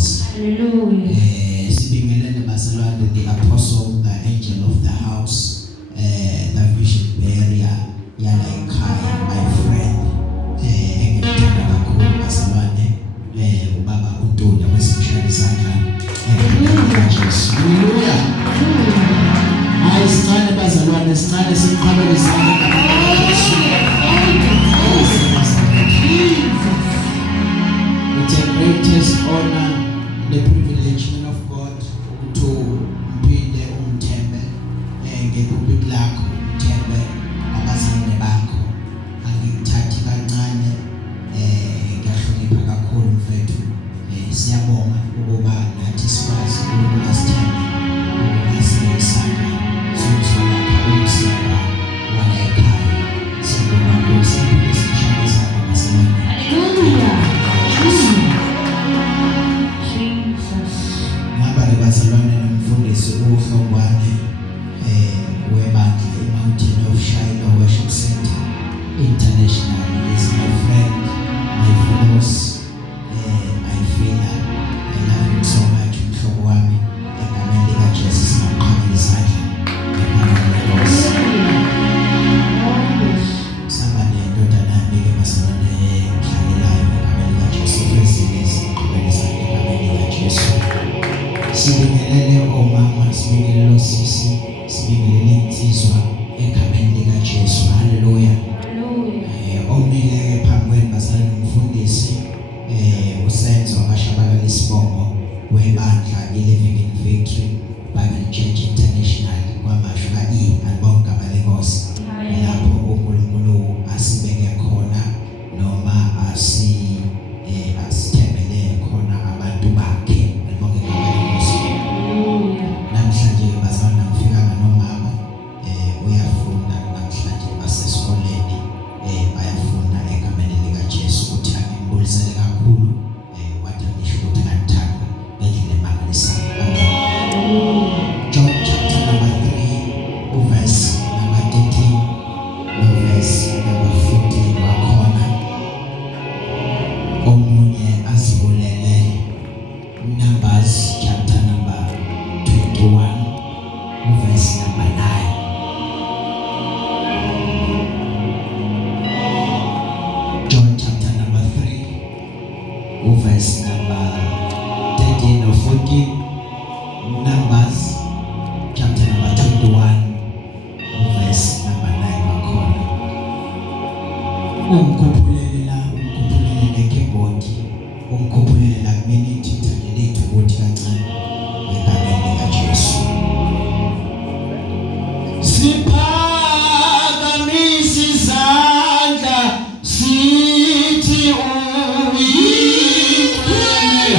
inkosi. Hallelujah. Sibingelele bazalwane, the apostle, the angel of the house, the vision bearer, yala ekhaya, my friend, engimthanda kakhulu bazalwane, ubaba uNtoni wesimshaya izandla. Hallelujah. Ayisincane bazalwane, sincane simqhabele izandla. It's a greatest honor, the privilege, man of God, to be the umthembe ngepublic lakho, umthembe abazalwane bakho. Angithathi kancane, ngiyahlonipha kakhulu mfethu. Siyabonga ukuba nathi sikwazi ukuba sithembe ukuba isandla sokuzolapha umzimba wala ekhaya. Siyabonga ukuthi isishaya izandla bazalwane. Hallelujah. Bazalwane nomfundisi uHlongwane webandla eMountain of Shiloh Worship Center International is my friend, my fellows. I feel I love him so much. Mhlobo wami egameni likaJesu simqhabele izandla. Saba nendodana yami bazalwane ekhangelayo egameni likaJesu Kristu simqhabele izandla egameni likaJesu. Sibingelele omama, sibingelele osisi, sibingelele insizwa egameni likaJesu. Hallelujah. Omile phambi kwenu bazalwane umfundisi uSenzo akashabalala isibongo webandla iLiving in Victory Bible Church International kwaMashuka alibonga igama lenkosi. Lapho uNkulunkulu asibeke khona noma asithembele khona abantu bakhe. Alibonga igama lenkosi. Namhlanje bazalwane ngifikanga nomama uyafunda namhlanje basesikoleni bayafunda egameni likaJesu. Uthi angimbulisele kakhulu wathi ngisho ukuthi ngithanda ngendlela emangalisayo. John chapter number 3 verse number 13 verse number 14 wakhona omunye azibulele. Numbers chapter number 21 verse number 9. John chapter number 3 verse number 13 or 14. Numbers chapter number 21 verse number 9 wakhona. Umkhuphulele nekeyboard, umkhuphulele la minute lethu ukuthi kancane egameni likaJesu. Siphakamisa izandla sithi uyingcwele.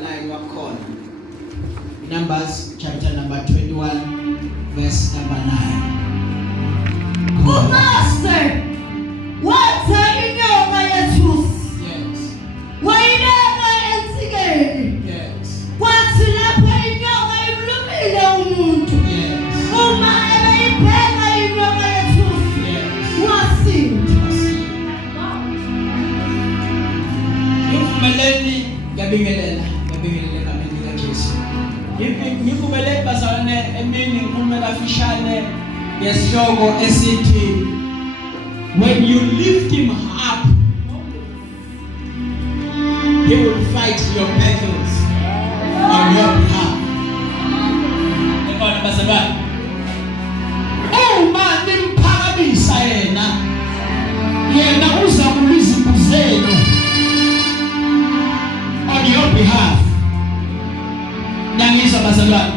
9 wakhona. Numbers chapter number 21 verse number 9. Master, wathi inyonga yethusi. Yes. Wayibeka ensikeni. Yes. Kwathi lapho inyonga imlumile umuntu. Yes. Uma ebeyibheka inyonga yethusi. Yes. Wasinda. Ngivumeleni ngabingelela ngameni kaJesu. Ngivumeleni bazalwane emini ngikhulume kafishane ngesihloko esithi when you lift him up he will fight your battles on your behalf. Ebona bazalwane uma nimphakamisa yena uza kulwisa izimpi zenu on your behalf. Nangizwa bazalwane.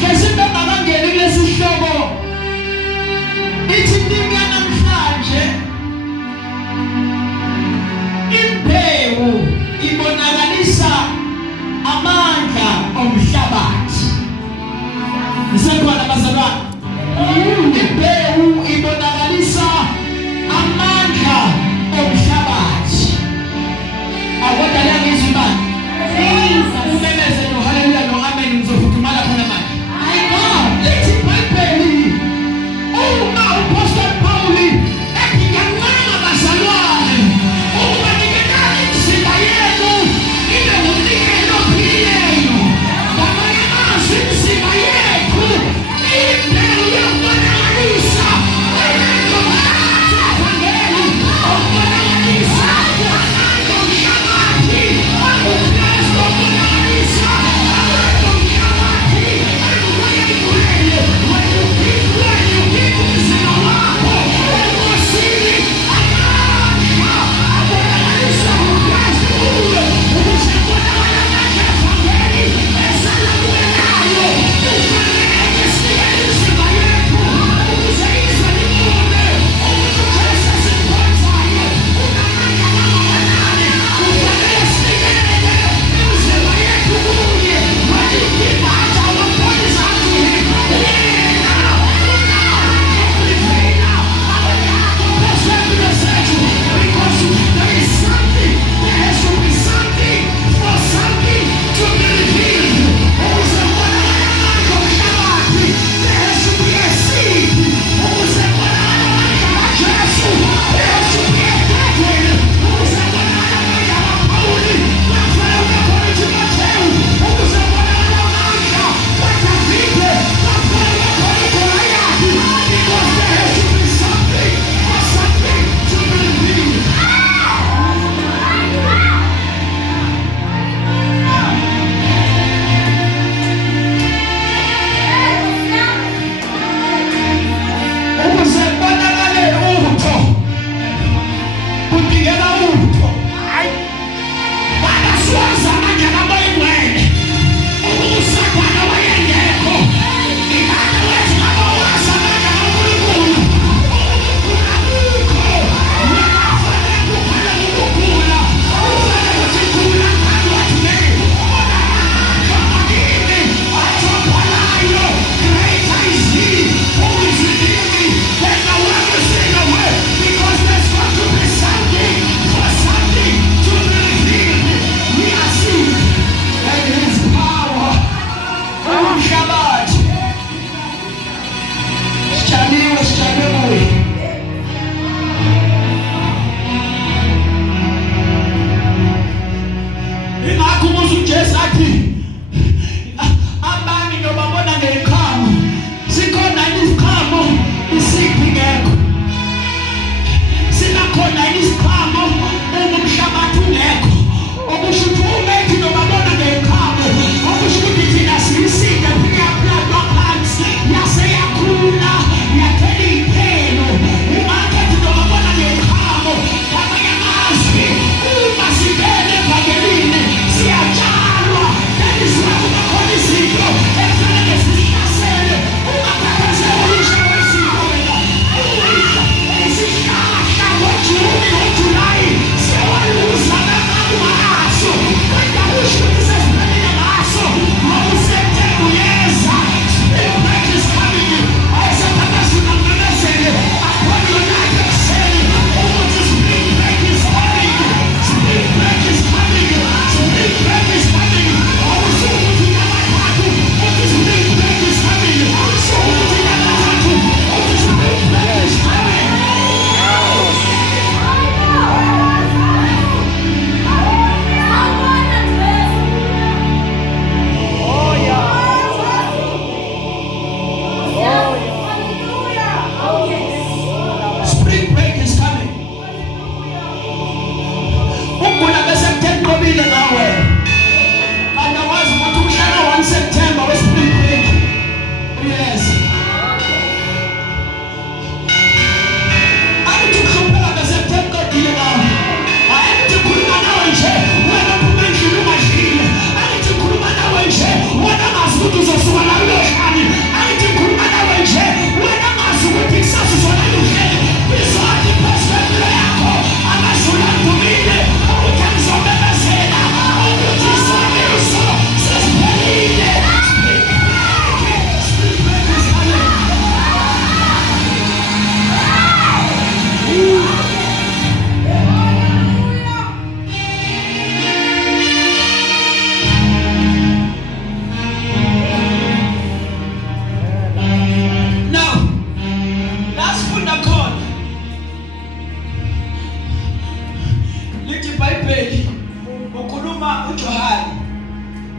Kesinto makangeni kulesi sihloko. Ithi dinga namhlanje imbewu ibonakalisa amandla omhlabathi. Nisekhona bazalwane. Imbewu ibonakalisa amandla omhlabathi. Akwada ngizwi manje. Umemeze no haleluya no amen ngizofuthumala khona manje. Lithi iBhayibheli uma uPaul Pauli ekingamanga bazalwane uma ningenani imizimba yenu ibe ngumnikelo ophilileyo. Ngamanye amazwi imizimba yethu imbewu yokubonakalisa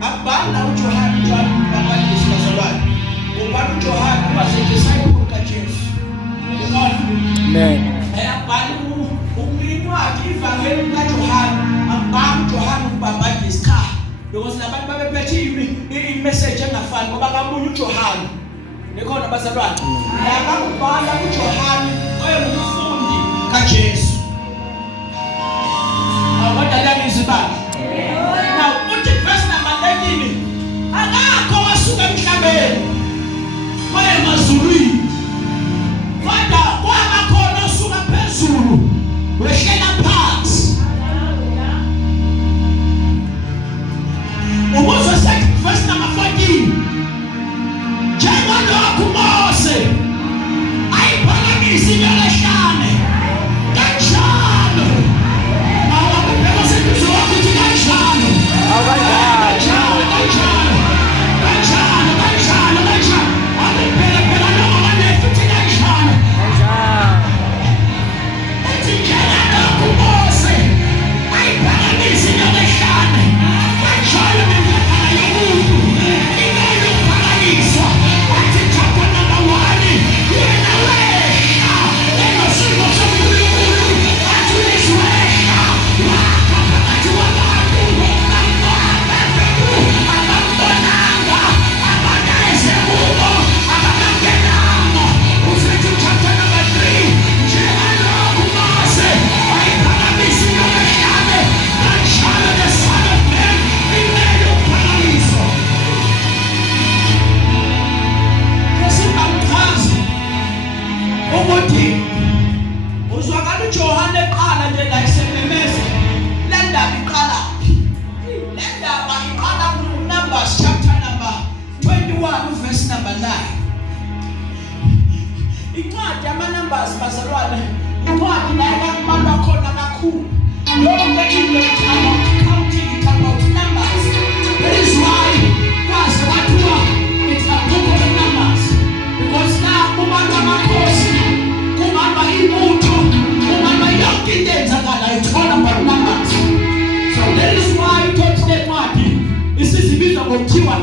Akubhala uJohane umbhapatisi bazalwane. Ubani uJohane wasedisciple kaJesu. Amen. Akubhala umlimi wakhe ivangeli kaJohane. Akubhala uJohane umbhapatisi cha. Because labantu babephethe imessage engafani ngoba kamunye uJohane. Nekhona bazalwane. Akubhala uJohane oyengumfundi kaJesu. Awudalani izibani. Now uthi verse number 13 akakho wasuka emhlabeni kwaye emazulwini kodwa kwabakhona osuka phezulu wehlela phansi. Umuzwa second verse number 14 njengalokhu Mose ayiphakamisa inyoleshane kanjalo awabheka senzo ukuthi kanjalo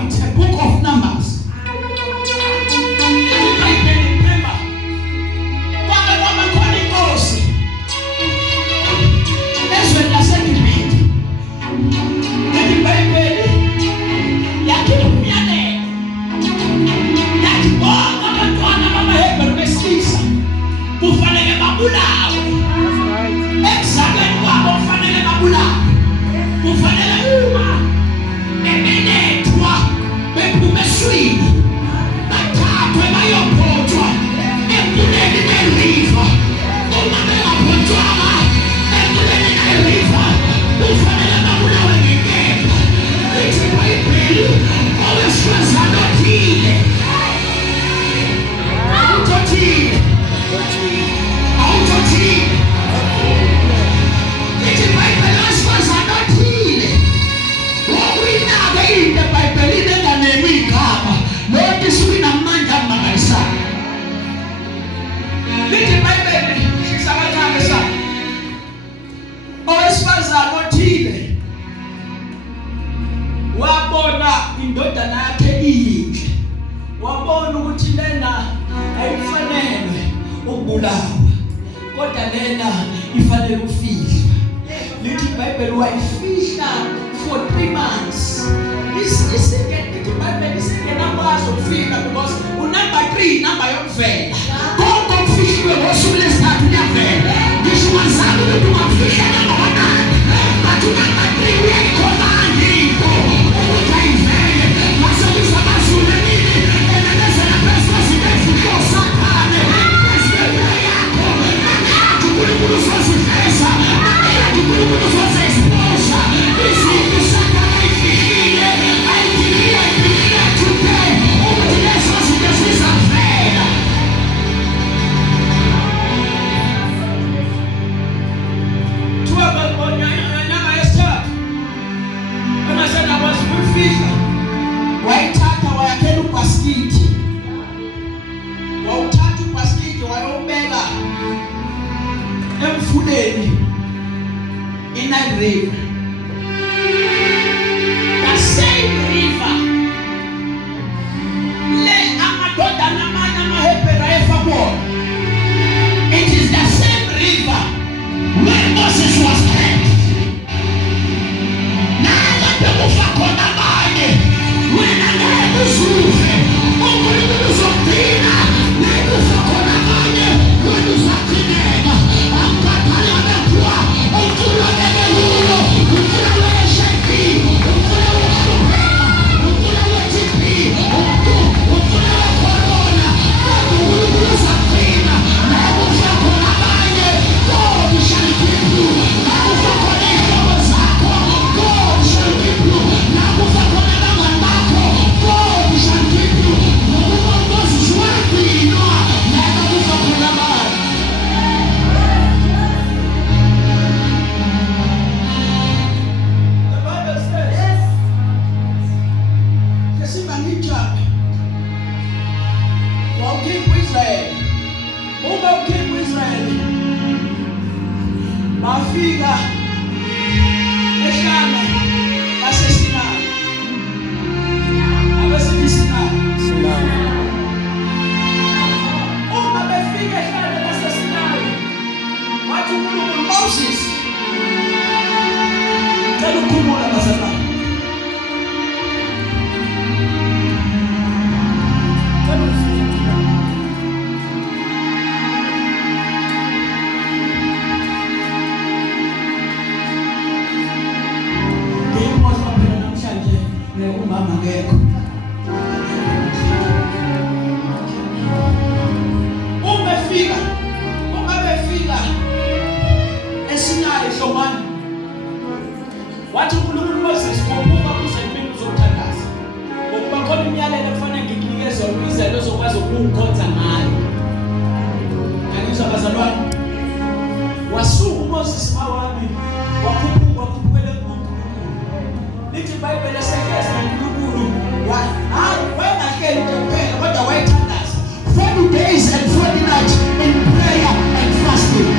It's a book of Numbers. Indodana yakhe inhle wabona ukuthi lena ayifanele ukubulawa kodwa lena ifanele ukufihlwa. Lithi iBhayibheli wayifihla for 3 months. Isingeke iBhayibheli isingenakwazi ukufika because unumber 3 number yokuvela. Konke okufihliwe ngosuku lesithathu kuyavela. Ngisho wazama ukuthi ungafihla kangakanani but unumber 3 uyayikhomanda into ukuthi ayivele. This is the Israel. Uma ukhipha uIsrael bafika ehlane laseSinayi. Abesithi Sinayi. Uma befika ehlane laseSinayi wathi uNkulunkulu Moses cela ukhumula bazalwane. Wathi uNkulunkulu Moses ngokuba kuzeyimpilo zokuthandaza. Ngokuba khona imiyalelo efanele ngikunikeze uyizelo zokwazi ukukhonza ngayo. Ngizwa bazalwane. Wasuka uMoses mawami wakhuphukela kuNkulunkulu. Lithi iBhayibheli esekeza uNkulunkulu wayehleli kuphela kodwa wayethandaza 40 days and 40 nights in prayer and fasting.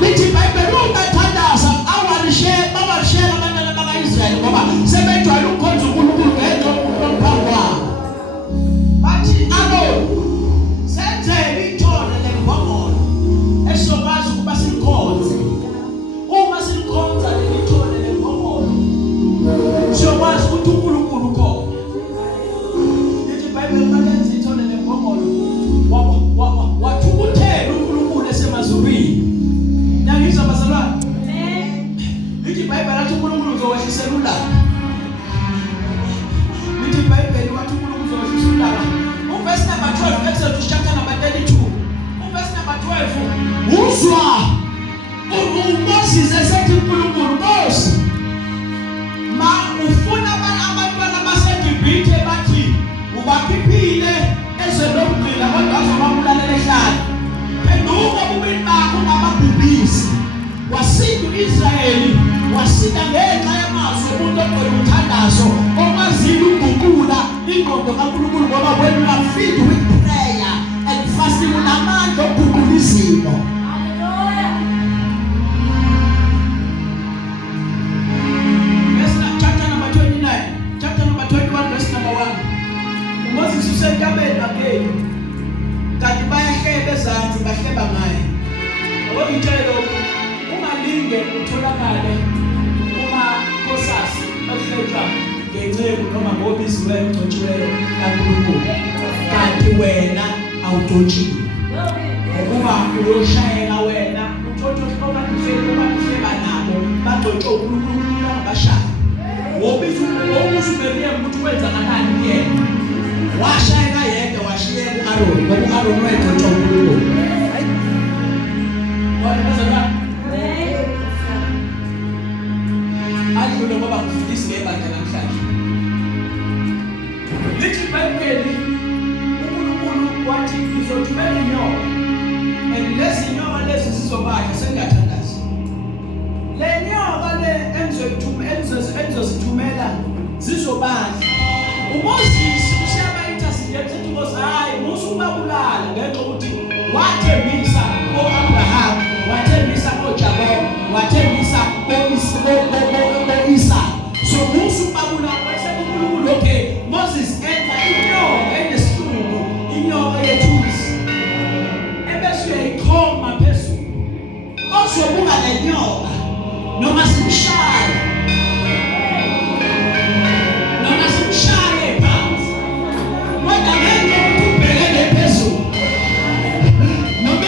Lithi iBhayibheli ungathandaza babashare abantwana bakaIsrael ngoba sebejwayele ukukhonza uNkulunkulu ngento yomphambo. Bathi senzele ithole lembongolo esizokwazi ukuba silikhonze. Uma silikhonza leli thole lembongolo sizokwazi ukuthi uNkulunkulu ukhona. Lithi iBhayibheli balenza ithole lembongolo wathukuthela uNkulunkulu esemazulwini. Ngizwa bazalwane. Lithi iBhayibheli athi uNkulunkulu uzowehlisela ulaka. Lithi iBhayibheli wathi uNkulunkulu uzowehlisela ulaka. Verse number 12, Exodus chapter number 32. Verse number 12. Uzwa uMoses esethi uNkulunkulu Moses ma ufuna abantwana baseGibhithe bathi ubaphiphile ezolomgcina kodwa azobabulalela ehlane. Phenduka ububini bakho ungababhubhisi. Wasinda uIsrayeli wasinda ngenxa yamazwi omuntu ogcwele umthandazo okwazile ukuguqula ingqondo kaNkulunkulu ngoba when you are filled with prayer and fasting unamandla okuguqula izimo. Hallelujah. Chapter number 29, chapter number 21, verse number 1. Moses usentabeni again. Kanti bayahleba ezansi bahleba ngaye. Ngokutshela ungalinge utholakale uma khosasi ohlejwa ngenceku noma ngobiziweyo ugcotshiweyo kaNkulunkulu. Kanti wena awudotshiwe. Ngokuba uyoshayela wena uthotho obahleba nabo bagcotshwe uNkulunkulu abashaya. Wobizumele ukuthi wenza kanani kuyena. Washayela yedwa washiya uAroni ngoba uAroni wayegcotshwa uNkulunkulu. Adlule ngoba kufundisa ngebandla namhlanje. Lithi iBhayibheli uNkulunkulu wathi ngizothumela inyoka. And lezi nyoka lezi zizobadla sengathandazi. Le nyoka le enzozithumela zizobadla. uMoses usiyabayitha siyethi ukuthi hayi musubabulala ngenxa ukuthi wathembisa koAbraham, wathembisa koJakob, wathembisa koIsa. So musubabulala bese uNkulunkulu okay Moses enza inyoka enesihluku, inyoka yethusi. Ebese uyayikhoma phezulu. Ozobuka le nyoka noma simshaya. Noma simshaya phansi. Kodwa ngeke ubhekele phezulu. Noma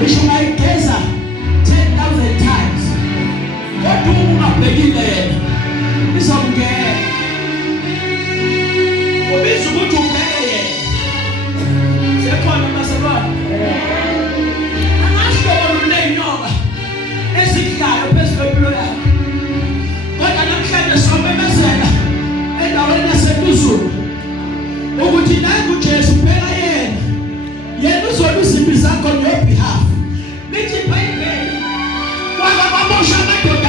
ngisho ungayigeza 10,000 times kodwa ungabhekile yena izomngena ubiza ukuthi ubheke yena sekhona masalwana angasho lunenyoka esidlayo phezulu kwempilo yakho kodwa namhlanje somemezela endaweni yaseTuzulu ukuthi nangu uJesu ubheka yena uzolwa izimpi zakho on your behalf lithi iBhayibheli wabamosha amadoda